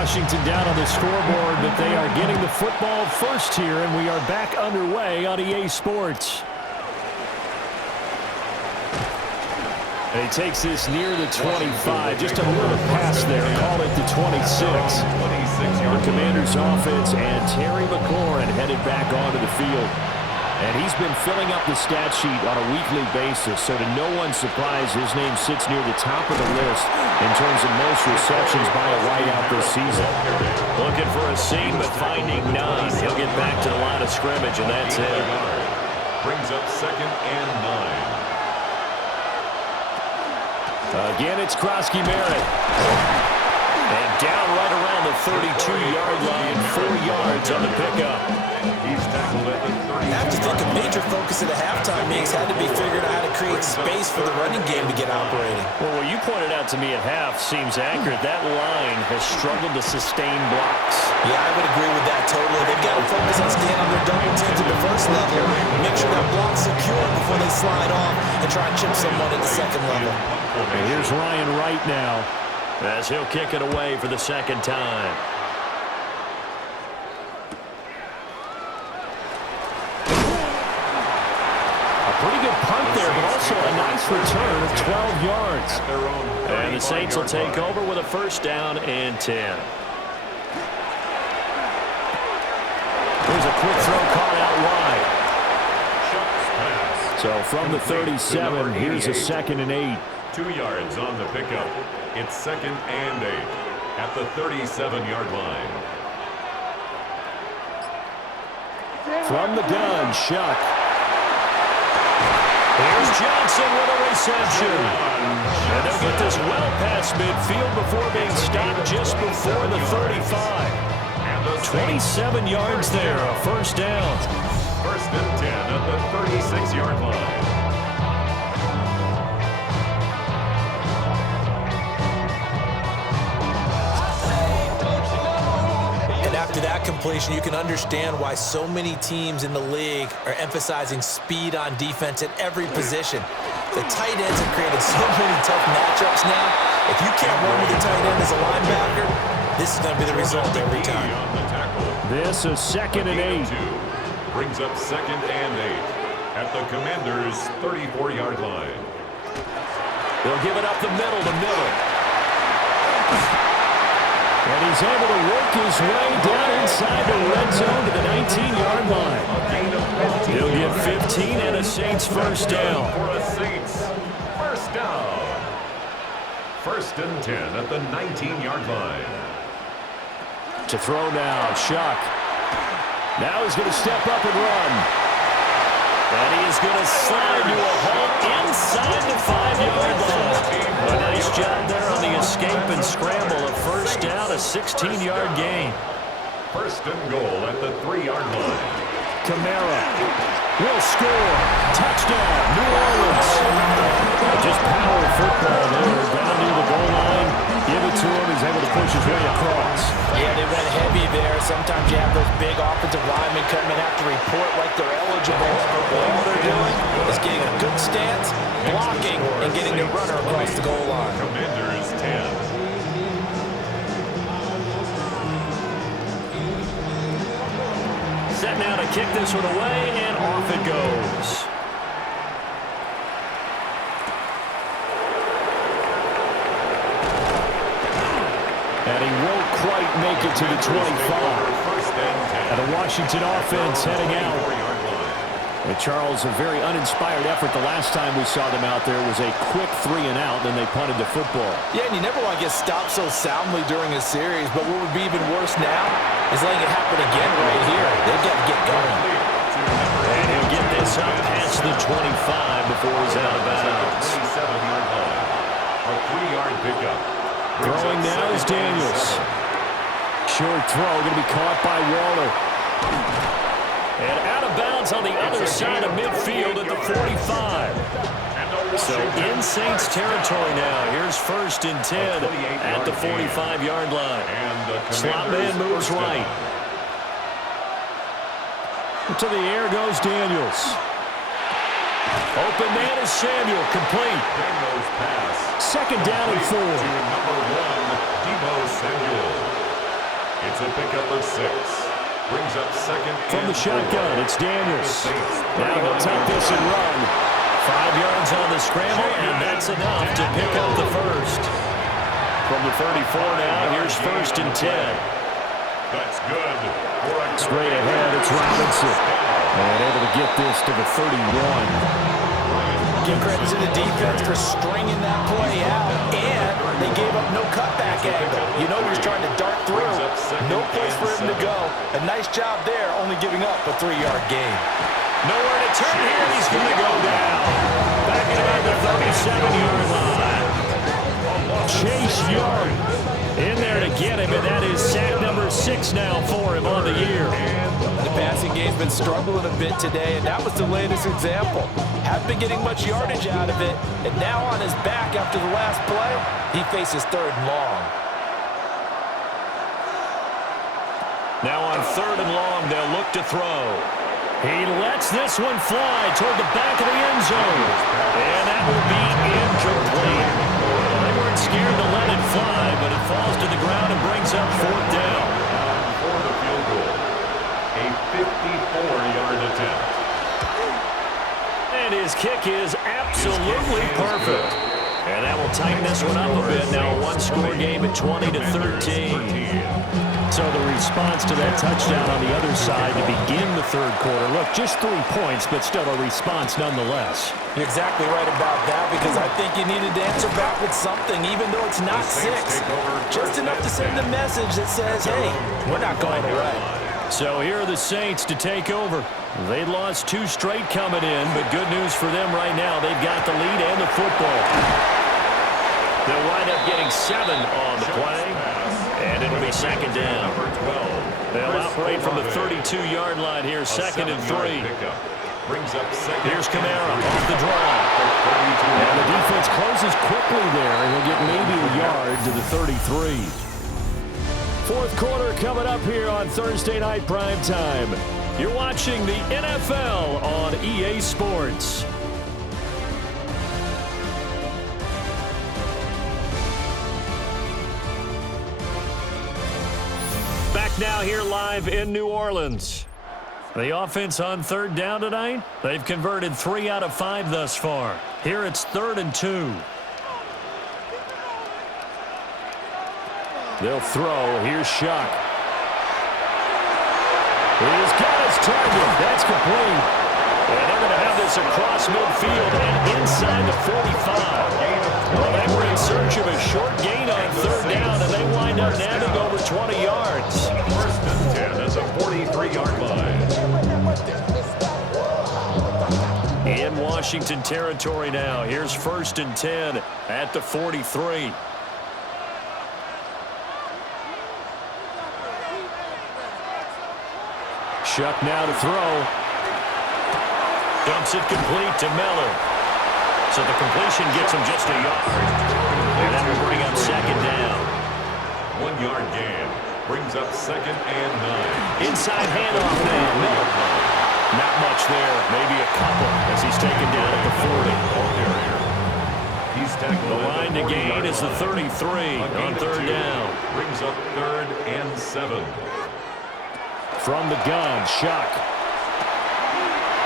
Washington down on the scoreboard, but they are getting the football first here, and we are back underway on EA Sports. And he takes this near the 25. Just a little pass there. Call it the 26. The Commanders offense and Terry McLaurin headed back onto the field. And he's been filling up the stat sheet on a weekly basis, so to no one's surprise, his name sits near the top of the list in terms of most receptions by a wideout this season. Looking for a seam, but finding none. He'll get back to the line of scrimmage, and that's it. Brings up 2nd and 9. Again, it's Krosky Merritt. And down right around the 32-yard line, 4 yards on the pickup. He's tackled at the 30. I have to think a major focus at the halftime meetings had to be figuring out how to create space for the running game to get operating. Well, what you pointed out to me at half seems accurate. That line has struggled to sustain blocks. Yeah, I would agree with that totally. They've got to focus on staying on their double teams at the first level, make sure that block's secure before they slide off, and try and chip someone at the second level. And here's Ryan Wright now, as he'll kick it away for the second time. pretty good punt there, but also a nice return of 12 yards. And the Saints will take over with a first down and 10. Here's a quick throw caught out wide. So from the 37, here's a 2nd and 8. 2 yards on the pickup. It's 2nd and 8 at the 37-yard line. From the gun, Shuck. Here's Johnson with a reception. And they'll get this well past midfield before being stopped just before the 35. 27 yards there, a first down. First and 10 at the 36-yard line. After that completion, you can understand why so many teams in the league are emphasizing speed on defense at every position. The tight ends have created so many tough matchups now. If you can't run with the tight end as a linebacker, this is going to be the result every time. This is 2nd and 8. Brings up 2nd and 8 at the Commanders' 34-yard line. They'll give it up the middle to Miller. And he's able to work his way down inside the red zone to the 19-yard line. He'll get 15 and a Saints first down. For a Saints first down. First and 10 at the 19-yard line. To throw now, Shuck. Now he's going to step up and run. And he is going to slide to a halt inside the 5-yard line. A nice job there on the escape and scramble. A first down, a 16-yard gain. First and goal at the 3-yard line. Kamara will score. Touchdown, New Orleans. Just power football there. Down near the goal line. Give it to him. He's able to push his way across. Yeah, they went heavy there. Sometimes you have those big offensive linemen come in, have to report like they're eligible. But all they're doing is getting a good stance, blocking, and getting their runner across the goal line. Commanders 10. Set now to kick this one away, and off it goes. And he won't quite make it to the 25. And the Washington offense heading out. And Charles, a very uninspired effort the last time we saw them out there was a quick 3 and out, then they punted the football. Yeah, and you never want to get stopped so soundly during a series, but what would be even worse now is letting it happen again right here. They've got to get going. And he'll get this up past the 25 before he's out of bounds. 27-yard line. A 3-yard pickup. Throwing now is Daniels. Short throw, going to be caught by Waller. And out of bounds on the other side of midfield at the 45. So in Saints territory now. Here's first and 10 at the 45-yard line. Slot man moves right. To the air goes Daniels. Open man is Samuel, complete. Daniels pass. 2nd down and 4. To number 1, Deebo Samuel. It's a pickup of 6. Brings up second. From the shotgun, it's Daniels. Now he'll take this and run. 5 yards on the scramble, and that's enough to pick up the first. From the 34 now, here's 1st and 10. That's good. Straight ahead, it's Robinson. And able to get this to the 31. Give credit to the defense for stringing that play out, and they gave up no cutback angle. You know he was trying to dart through. No place for him to go. A nice job there, only giving up a 3-yard gain. Nowhere to turn here, and he's going to go down. Back at about the 37-yard line. Chase Young in there to get him, and that is sack number 6 now for him on the year. The passing game's been struggling a bit today, and that was the latest example. Haven't been getting much yardage out of it, and now on his back after the last play, he faces 3rd and long. Now on 3rd and long, they'll look to throw. He lets this one fly toward the back of the end zone. And that will be incomplete. They weren't scared to let it fly, but it falls to the ground and brings up 4th down. For the field goal. A 54-yard attempt. And his kick is absolutely perfect. And that will tighten this one up a bit. Now a one-score game at 20-13. So the response to that touchdown on the other side to begin the 3rd quarter. Look, just 3 points, but still a response nonetheless. You're exactly right about that, because I think you needed to answer back with something, even though it's not 6. Just enough to send a message that says, hey, we're not going away. So here are the Saints to take over. They lost 2 straight coming in, but good news for them right now. They've got the lead and the football. They'll wind up getting 7 on the play, and it'll be 2nd down. They'll operate from the 32-yard line here, 2nd and 3. Here's Kamara off the draw. And the defense closes quickly there, and he'll get maybe a yard to the 33. 4th quarter coming up here on Thursday Night Prime Time. You're watching the NFL on EA Sports. Back now here live in New Orleans. The offense on 3rd down tonight, they've converted 3 out of 5 thus far. Here it's 3rd and 2. They'll throw. Here's Shuck. He's got his target. That's complete. And they're going to have this across midfield and inside the 45. Well, they were in search of a short gain on 3rd down, and they wind up nabbing over 20 yards. 1st and 10 at the 43-yard line. In Washington territory now. Here's 1st and 10 at the 43. Shuck now to throw. Dumps it complete to Miller. So the completion gets him just a yard. And that will bring up 2nd down. 1-yard gain. Brings up 2nd and 9. Inside handoff now. Miller. Not much there. Maybe a couple as he's taken down at the 40. He's tackled. The line to gain is the 33 on 3rd down. Brings up 3rd and 7. From the gun, Shuck.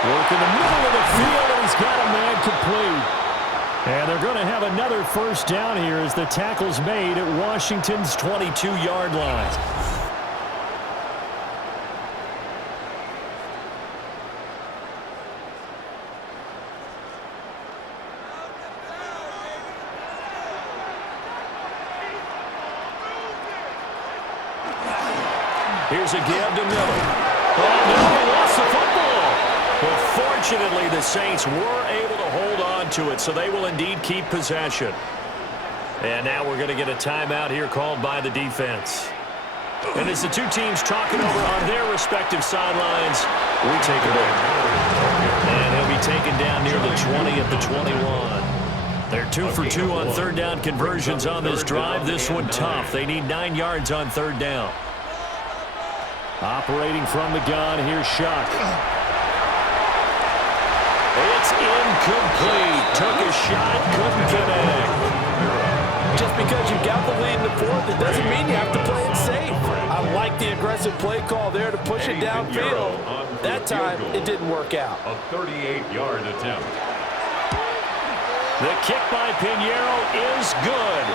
Work in the middle of the field, and he's got a man complete. And they're going to have another 1st down here as the tackle's made at Washington's 22-yard line. Here's a give to Miller. Oh, no, he lost the football. But fortunately, the Saints were able to hold on to it, so they will indeed keep possession. And now we're going to get a timeout here called by the defense. And as the two teams talking over on their respective sidelines, we take a break. And he'll be taken down near the 20 at the 21. They're 2 for 2 on 3rd down conversions on this drive. This one tough. They need 9 yards on 3rd down. Operating from the gun, here's Shuck. It's incomplete. Took a shot, couldn't connect. Just because you got the lead in the fourth, it doesn't mean you have to play it safe. I like the aggressive play call there to push it downfield. That time, it didn't work out. A 38-yard attempt. The kick by Pinheiro is good.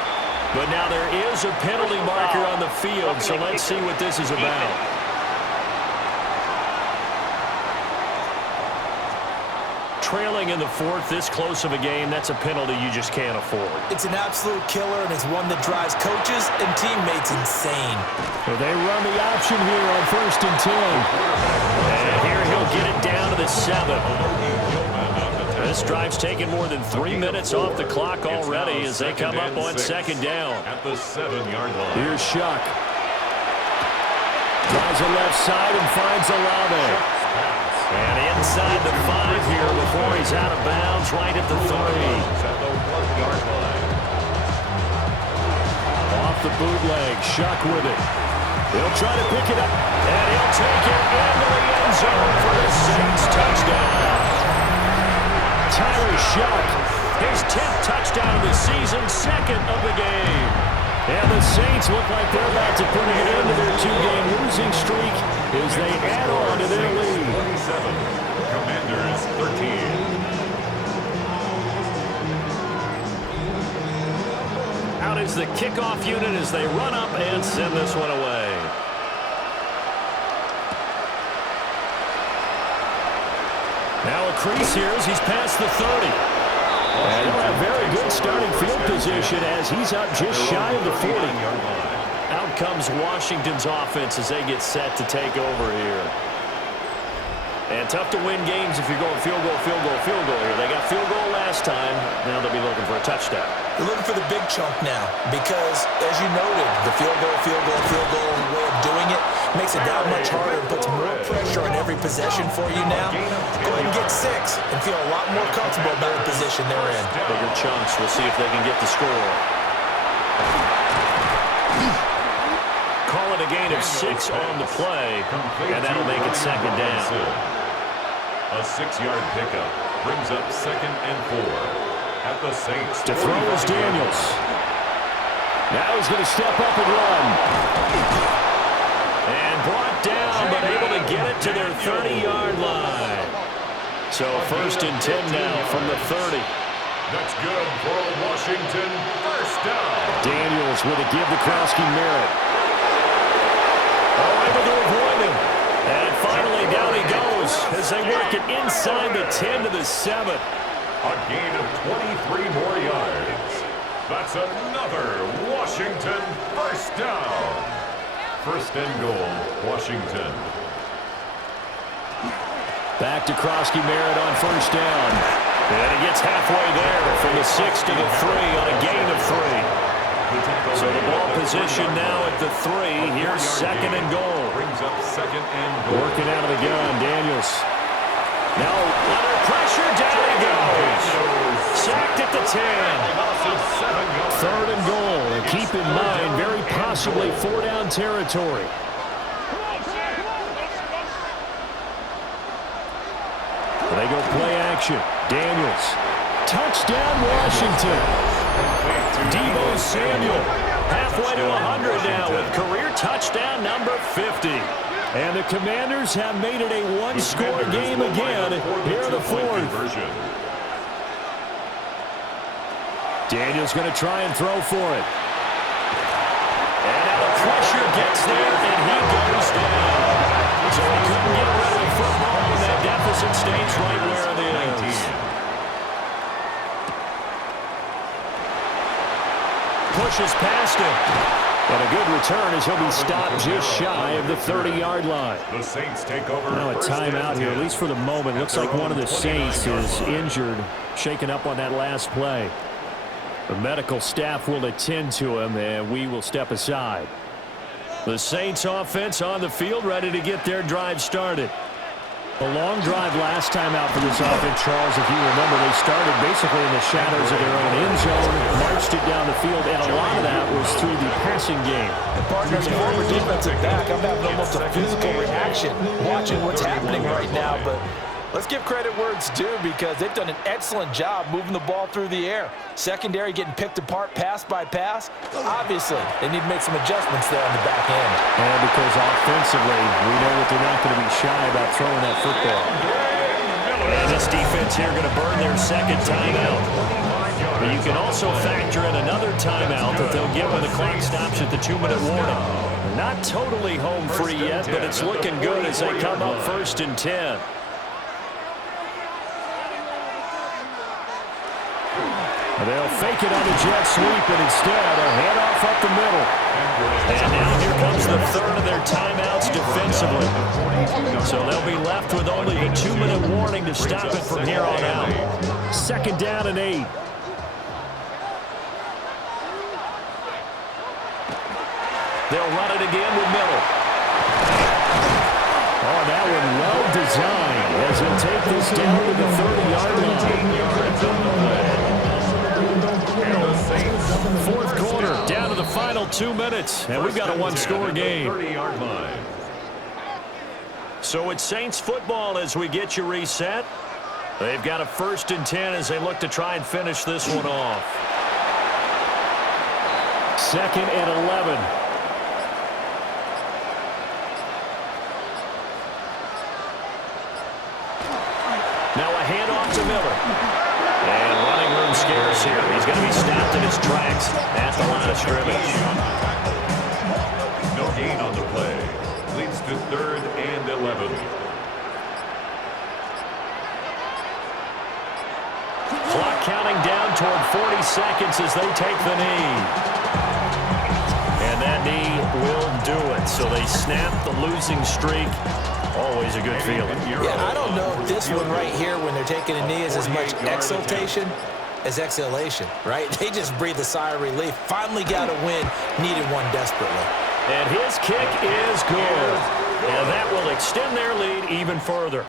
But now there is a penalty marker on the field, so let's see what this is about. Trailing in the fourth, this close of a game, that's a penalty you just can't afford. It's an absolute killer, and it's one that drives coaches and teammates insane. Well, they run the option here on 1st and 10. And here he'll get it down to the 7. This drive's taken more than 3 minutes off the clock already as they come up on 2nd down. At the 7-yard line. Here's Shuck. Tries the left side and finds Olave. And inside the 5 here before he's out of bounds, right at the 3. At the 1-yard line. Off the bootleg, Shuck with it. He'll try to pick it up. And he'll take it into the end zone for the Saints touchdown. Tyler Shuck, his 10th touchdown of the season, 2nd of the game. And the Saints look like they're about to put an end to their 2-game losing streak as they add on to their lead. 27, Commanders 13. Out is the kickoff unit as they run up and send this one away. Now a crease here as he's past the 30. And he'll have very good starting field position as he's up just shy of the 40. Out comes Washington's offense as they get set to take over here. And tough to win games if you're going field goal, field goal, field goal here. They got field goal last time. Now they'll be looking for a touchdown. They're looking for the big chunk now because, as you noted, the field goal way of doing it makes it that much harder and puts more pressure on every possession for you now. Go ahead and get 6 and feel a lot more comfortable about the position they're in. Bigger chunks. We'll see if they can get the score. Call it a gain of 6 on the play, and that'll make it 2nd down. A 6-yard pickup brings up 2nd and 4 at the Saints. To throw is Daniels. Now he's going to step up and run. And brought down, but able to get it to their 30-yard line. So 1st and 10 now from the 30. That's good for Washington. 1st down. Daniels with a give to Krowski Merritt. Oh, able to avoid him. And finally down he goes as they work it inside the 10 to the 7. A gain of 23 more yards. That's another Washington 1st down. 1st and goal, Washington. Back to Krowski Merritt on 1st down. And he gets halfway there from the 6 to the 3 on a gain of 3. So the ball position now at the 3. Here's 2nd and goal. Brings up 2nd and goal. Working out of the gun, Daniels. Now under pressure, down he goes. Sacked at the 10. 3rd and goal. And keep in mind, very possibly 4-down territory. They go play action. Daniels. Touchdown, Washington. Deebo Samuel halfway to 100 now with career touchdown number 50. And the Commanders have made it a one-score game again here in the 4th. Daniels going to try and throw for it. And now the pressure gets there, and he goes down. So he couldn't get rid of the football, and that deficit stays right where it is. Pushes past him. And a good return as he'll be stopped just shy of the 30-yard line. The Saints take over. Now a timeout here, at least for the moment. Looks like one of the Saints is injured, shaken up on that last play. The medical staff will attend to him, and we will step aside. The Saints offense on the field, ready to get their drive started. A long drive last time out for this offense, Charles. If you remember, they started basically in the shadows of their own end zone, marched it down the field, and a lot of that was through the passing game. Partners, former defensive back, I'm having almost a physical reaction watching what's happening right now, but Let's give credit where it's due because they've done an excellent job moving the ball through the air. Secondary getting picked apart pass by pass. Obviously, they need to make some adjustments there on the back end. And because offensively, we know that they're not going to be shy about throwing that football. And this defense here going to burn their second timeout. But you can also factor in another timeout that they'll get when the clock stops at the 2-minute warning. Not totally home free yet, but it's looking good as they come up 1st and 10. They'll fake it on the jet sweep, and instead a handoff up the middle. And now here comes the third of their timeouts defensively. So they'll be left with only the 2-minute warning to stop it from here on out. 2nd down and 8. They'll run it again with Miller. Oh, that one well designed as he'll take this down to the 30-yard line. 4th quarter, down to the final 2 minutes, and we've got a one-score game. 30-yard line. So it's Saints football as we get you reset. They've got a 1st and 10 as they look to try and finish this one off. 2nd and 11. Now a handoff to Miller. And running room scarce here. He's going to be stopped in his tracks at the line of scrimmage. No gain on the play. Leads to 3rd and 11. Clock counting down toward 40 seconds as they take the knee. And that knee will do it. So they snap the losing streak. Always a good feeling. Yeah, I don't know if this one right here when they're taking a knee is as much exultation as exhalation, right? They just breathe a sigh of relief. Finally got a win, needed one desperately. And his kick is good. And that will extend their lead even further.